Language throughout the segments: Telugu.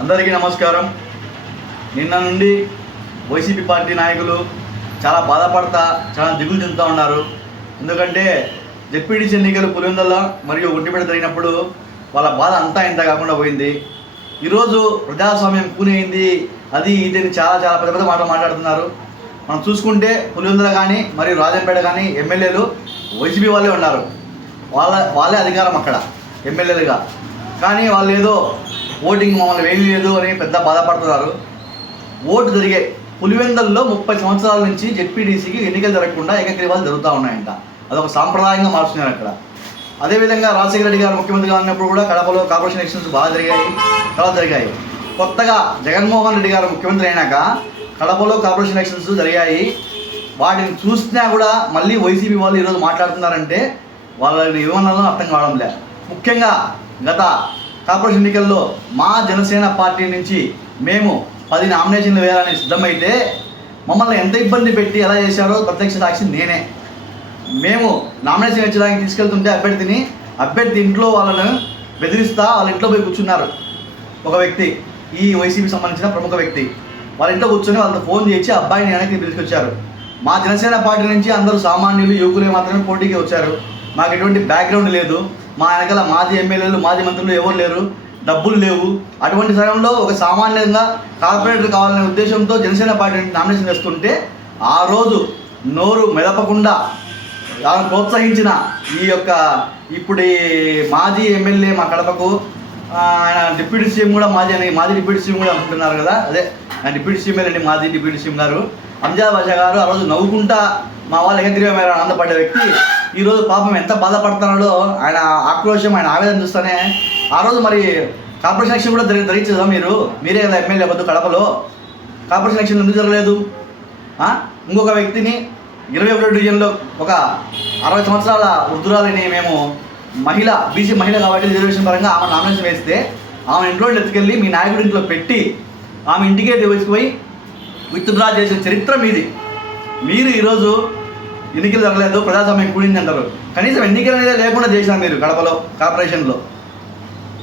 అందరికీ నమస్కారం. నిన్న నుండి వైసీపీ పార్టీ నాయకులు చాలా బాధపడతా, చాలా దిగులు చెందుతూ ఉన్నారు. ఎందుకంటే జెడ్పీటీసీ ఎన్నికలు పులివెందుల మరియు ఒంటిపేట జరిగినప్పుడు వాళ్ళ బాధ అంతా ఇంత కాకుండా పోయింది. ఈరోజు ప్రజాస్వామ్యం కూనైంది, అది ఇదని చాలా చాలా పెద్ద పెద్ద మాటలు మాట్లాడుతున్నారు. మనం చూసుకుంటే పులివెందుల కానీ మరియు రాజంపేట కానీ ఎమ్మెల్యేలు వైసీపీ వాళ్ళే ఉన్నారు. వాళ్ళే అధికారం అక్కడ ఎమ్మెల్యేలుగా. కానీ వాళ్ళు ఏదో ఓటింగ్ మమ్మల్ని వేయలేదు అని పెద్ద బాధపడుతున్నారు. ఓటు జరిగే పులివెందుల్లో 30 సంవత్సరాల నుంచి జెడ్పీటీసీకి ఎన్నికలు జరగకుండా ఏకగ్రీవాలు జరుగుతూ ఉన్నాయంట. అదొక సాంప్రదాయంగా మార్చుతున్నారు అక్కడ. అదేవిధంగా రాజశేఖర రెడ్డి గారు ముఖ్యమంత్రిగా ఉన్నప్పుడు కూడా కడపలో కార్పొరేషన్ ఎలక్షన్స్ బాగా జరిగాయి. కొత్తగా జగన్మోహన్ రెడ్డి గారు ముఖ్యమంత్రి అయినాక కడపలో కార్పొరేషన్ ఎలక్షన్స్ జరిగాయి. వాటిని చూసినా కూడా మళ్ళీ వైసీపీ వాళ్ళు ఈరోజు మాట్లాడుతున్నారంటే వాళ్ళని ఏమన్నారో అర్థం కావడం లేదు. ముఖ్యంగా గత కార్పొరేషన్ ఎన్నికల్లో మా జనసేన పార్టీ నుంచి మేము 10 నామినేషన్లు వేయాలని సిద్ధమైతే మమ్మల్ని ఎంత ఇబ్బంది పెట్టి ఎలా చేశారో ప్రత్యక్ష సాక్షి నేనే. మేము నామినేషన్ ఇచ్చడానికి తీసుకెళ్తుంటే అభ్యర్థి ఇంట్లో వాళ్ళను బెదిరిస్తా వాళ్ళ ఇంట్లో పోయి కూర్చున్నారు. ఒక వ్యక్తి, ఈ వైసీపీకి సంబంధించిన ప్రముఖ వ్యక్తి, వాళ్ళ ఇంట్లో కూర్చొని వాళ్ళతో ఫోన్ చేసి అబ్బాయిని వెనక్కి తీసుకొచ్చారు. మా జనసేన పార్టీ నుంచి అందరూ సామాన్యులు యువకులే మాత్రమే పోటీకి వచ్చారు. మాకు ఎటువంటి బ్యాక్గ్రౌండ్ లేదు, మా వెనకాల మాజీ ఎమ్మెల్యేలు మాజీ మంత్రులు ఎవరు లేరు, డబ్బులు లేవు. అటువంటి సమయంలో ఒక సామాన్యంగా కార్పొరేటర్ కావాలనే ఉద్దేశంతో జనసేన పార్టీ నామినేషన్ వేస్తుంటే ఆ రోజు నోరు మెదపకుండా ప్రోత్సహించిన ఈ యొక్క ఇప్పుడు మాజీ ఎమ్మెల్యే మా కడపకు ఆయన డిప్యూటీ సీఎం కూడా మాజీ డిప్యూటీ సీఎం కూడా అనుకుంటున్నారు కదా, అదే డిప్యూటీ సీఎం అండి, మాజీ డిప్యూటీ సీఎం గారు అంజాద్ బాషా గారు ఆ రోజు నవ్వుకుంటా మా వాళ్ళు ఏకగ్రీవమైన ఆనందపడ్డ వ్యక్తి ఈరోజు పాపం ఎంత బాధపడుతున్నాడో ఆయన ఆక్రోశం, ఆయన ఆవేదన చూస్తేనే. ఆ రోజు మరి కార్పొరేషన్ ఎలక్షన్ కూడా జరిగించదా మీరే కదా ఎమ్మెల్యే వద్దు కడపలో, కార్పొరేషన్ ఎలక్షన్ ఎందుకు జరగలేదు? ఇంకొక వ్యక్తిని 21 డివిజన్లో ఒక 60 సంవత్సరాల వృద్ధురాలిని మేము బీసీ మహిళ కాబట్టి రిజర్వేషన్ పరంగా ఆమె నామినేషన్ వేస్తే ఆమె ఇంట్లో ఎత్తుకెళ్ళి మీ నాయకుడి ఇంట్లో పెట్టి ఆమె ఇంటికే తీసుకుపోయి విత్డ్రా చేసిన చరిత్ర మీది. మీరు ఈరోజు ఎన్నికలు జరగలేదు, ప్రజాస్వామ్యం కూడింది అంటారు. కనీసం ఎన్నికలు అనేది లేకుండా చేశారు మీరు కడపలో కార్పొరేషన్లో.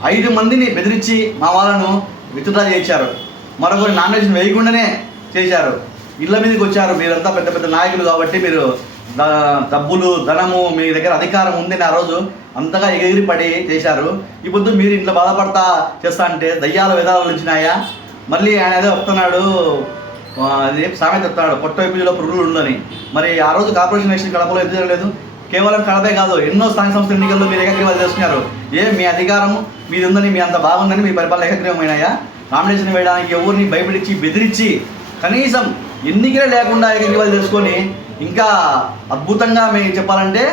5 మందిని బెదిరించి మా వాళ్ళను విత్డ్రా చేయించారు. మరొకరు నామినేషన్ వేయకుండానే చేశారు. ఇళ్ళ మీదకి వచ్చారు. మీరంతా పెద్ద పెద్ద నాయకులు కాబట్టి మీరు డబ్బులు ధనము మీ దగ్గర అధికారం ఉందని ఆ రోజు అంతగా ఎగిరిపడి చేశారు. ఇప్పుడు మీరు ఇంట్లో బాధపడతా చేస్తా అంటే దయ్యాల విధాలు వచ్చినాయా? మళ్ళీ ఆయన ఏదో చెప్తున్నాడు, సామెత చెప్తున్నాడు, పొట్ట వైపులో పురుగులు ఉండని. మరి ఆ రోజు కార్పొరేషన్ ఎలక్షన్ కడపలో ఎందుకు జరగలేదు? కేవలం కడపే కాదు, ఎన్నో స్థానిక సంస్థల ఎన్నికల్లో మీరు ఏకగ్రీవాలు చేస్తున్నారు. మీ అధికారం మీది ఉందని, మీ అంత బాగుందని మీ పరిపాలన ఏకగ్రీవమైనాయా? నామినేషన్ వేయడానికి ఎవరిని భయపడించి బెదిరించి కనీసం ఎన్నికలే లేకుండా ఏకగ్రీవాలు చేసుకొని ఇంకా అద్భుతంగా మేము చెప్పాలంటే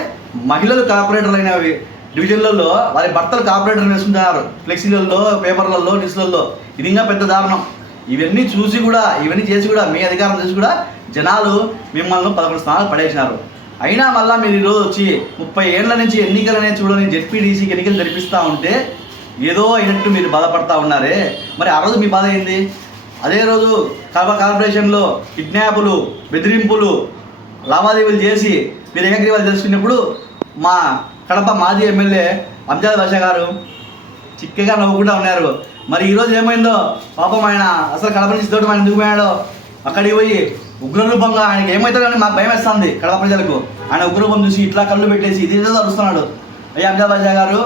మహిళలు కార్పొరేటర్లు అయిన డివిజన్లలో వారి భర్తలు కార్పొరేటర్లు వేసుకుంటున్నారు, ఫ్లెక్సీలలో, పేపర్లలో, న్యూస్లలో. ఇది ఇంకా పెద్ద దారుణం. ఇవన్నీ చేసి కూడా మీ అధికారం చేసి కూడా జనాలు మిమ్మల్ని 11 స్థానాలు పడేసినారు. అయినా మళ్ళీ మీరు ఈరోజు వచ్చి 30 ఏళ్ల నుంచి ఎన్నికలనే చూడని జెడ్పీటీసీకి ఎన్నికలు జరిపిస్తూ ఉంటే ఏదో అయినట్టు మీరు బాధపడతా ఉన్నారే. మరి ఆ రోజు మీ బాధ ఏంది? అదే రోజు కడప కార్పొరేషన్లో కిడ్నాపులు, బెదిరింపులు, లావాదేవీలు చేసి మీరు ఏకగ్రీవాలు చేసుకున్నప్పుడు మా కడప మాజీ ఎమ్మెల్యే అంజాద్ బాషా గారు చిక్కగా నవ్వుకుంటూ ఉన్నారు. మరి ఈరోజు ఏమైందో పాపం, ఆయన అసలు కడప నుంచి తోటి ఆయన ఎందుకు పోయాడో అక్కడికి పోయి ఉగ్రరూపంగా ఆయనకి ఏమవుతుందో అని మాకు భయం వేస్తుంది కడప ప్రజలకు. ఆయన ఉగ్రరూపం చూసి ఇట్లా కళ్ళు పెట్టేసి ఇదేదో అరుస్తున్నాడు. అయ్యా అంజాద్ బాషా గారు,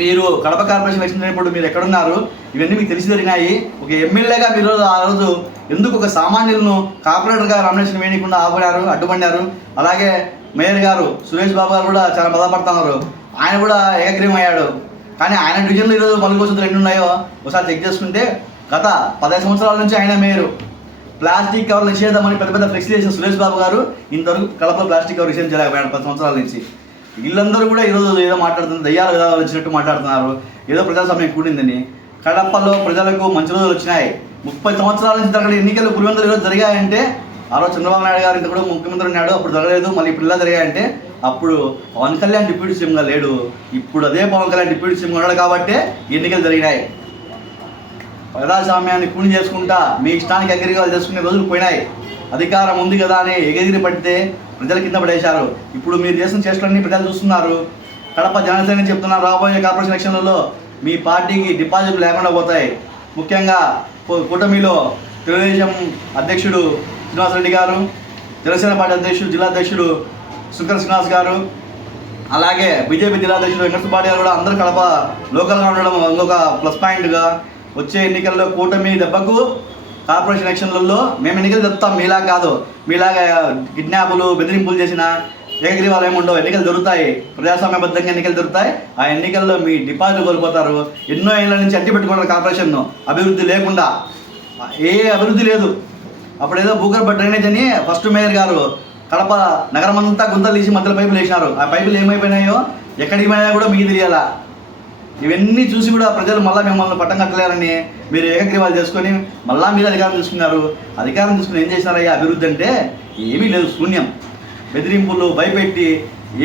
మీరు కడప కార్పొరేషన్ ఎలక్షన్ అయినప్పుడు మీరు ఎక్కడున్నారు? ఇవన్నీ మీకు తెలిసి జరిగినాయి. ఒక ఎమ్మెల్యేగా మీరు ఆ రోజు ఎందుకు ఒక సామాన్యులను కార్పొరేటర్గా నామినేషన్ వేయకుండా అడ్డుపడినారు? అలాగే మేయర్ గారు సురేష్ బాబు గారు కూడా చాలా బాధపడుతున్నారు. ఆయన కూడా ఏకగ్రీవం అయ్యాడు. కానీ ఆయన డివిజన్లో ఈరోజు మలుగోసులు ఎన్ని ఉన్నాయో ఒకసారి చెక్ చేసుకుంటే గత 15 సంవత్సరాల నుంచి ఆయన మేయరు. ప్లాస్టిక్ కవర్లు నిషేధమని పెద్ద పెద్ద ఫ్లెక్సీ చేసిన సురేష్ బాబు గారు ఇంతవరకు కడపలో ప్లాస్టిక్ కవర్ నిషేధం చేయలేకపోయాడు 10 సంవత్సరాల నుంచి. వీళ్ళందరూ కూడా ఈరోజు ఏదో మాట్లాడుతున్నారు, దయ్యాల విధాలు వచ్చినట్టు మాట్లాడుతున్నారు, ఏదో ప్రజాస్వామ్యం కూడిందని. కడపలో ప్రజలకు మంచి రోజులు వచ్చినాయి. 30 సంవత్సరాల నుంచి జరగని ఎన్నికలు పులివెందులు ఈరోజు జరిగాయంటే ఆ రోజు చంద్రబాబు నాయుడు గారు ఇంత కూడా ముఖ్యమంత్రి ఉన్నాడు, అప్పుడు జరగలేదు. మళ్ళీ ఇప్పుడు ఇలా జరిగాయంటే అప్పుడు పవన్ కళ్యాణ్ డిప్యూటీ సీఎంగా లేడు, ఇప్పుడు అదే పవన్ కళ్యాణ్ డిప్యూటీ సీఎంగా ఉన్నాడు కాబట్టి ఎన్నికలు జరిగినాయి. ప్రజాస్వామ్యాన్ని కూని చేసుకుంటా మీ ఇష్టానికి ఏకగ్రీవాలు చేసుకునే రోజులు పోయినాయి. అధికారం ఉంది కదా అని ఎగిరి పడితే ప్రజల కింద పడేశారు. ఇప్పుడు మీరు చేసిన చేష్టలన్నీ ప్రజలు చూస్తున్నారు. కడప జనసేన చెప్తున్నారు, రాబోయే కార్పొరేషన్ ఎలక్షన్లలో మీ పార్టీకి డిపాజిట్లు లేకుండా పోతాయి. ముఖ్యంగా కూటమిలో తెలుగుదేశం అధ్యక్షుడు శ్రీనివాసరెడ్డి గారు, జనసేన పార్టీ అధ్యక్షుడు జిల్లా అధ్యక్షుడు శుంకర శ్రీనివాస్ గారు, అలాగే బీజేపీ జిల్లా అధ్యక్షుడు వెంకటసుబ్బారెడ్డి గారు కూడా అందరూ కడప లోకల్గా ఉండడం ఇంకొక ప్లస్ పాయింట్గా. వచ్చే ఎన్నికల్లో కూటమి దెబ్బకు కార్పొరేషన్ ఎలక్షన్లలో మేము ఎన్నికలు చెప్తాం, మీలాగా కాదు. మీలాగా కిడ్నాపులు బెదిరింపులు చేసిన ఏకగ్రీవాలు ఏమి ఉండవు. ఎన్నికలు దొరుకుతాయి, ప్రజాస్వామ్యబద్ధంగా ఎన్నికలు దొరుకుతాయి. ఆ ఎన్నికల్లో మీ డిపాజిట్ కోల్పోతారు. ఎన్నో ఏళ్ళ నుంచి అడ్డు పెట్టుకున్నారు కార్పొరేషన్ను, అభివృద్ధి లేకుండా. ఏ అభివృద్ధి లేదు. అప్పుడేదో భూగర్భ డ్రైనేజ్ అని ఫస్ట్ మేయర్ గారు కడప నగరం అంతా గుంతలు తీసి మధ్యలో పైపులు వేసినారు. ఆ పైపులు ఏమైపోయినాయో ఎక్కడికి పోయినా కూడా మీకు తెలియాలా. ఇవన్నీ చూసి కూడా ప్రజలు మళ్ళీ మిమ్మల్ని పట్టం కట్టలేరని మీరు ఏకగ్రీవాలు చేసుకొని మళ్ళీ మీరు అధికారం తీసుకున్నారు. అధికారం తీసుకుని ఏం చేసినారయ్యా? అభివృద్ధి అంటే ఏమీ లేదు, శూన్యం. బెదిరింపులు, భయపెట్టి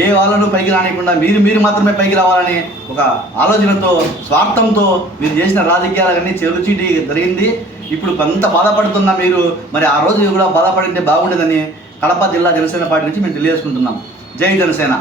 ఏ వాళ్ళను పైకి రానికుండా మీరు మాత్రమే పైకి రావాలని ఒక ఆలోచనతో, స్వార్థంతో మీరు చేసిన రాజకీయాలన్నీ చెరుచీటి జరిగింది. ఇప్పుడు కొంత బాధపడుతున్నా మీరు. మరి ఆ రోజు కూడా బాధపడింటే బాగుండేదని కడప జిల్లా జనసేన పార్టీ నుంచి మేము తెలియజేసుకుంటున్నాం. జై జనసేన.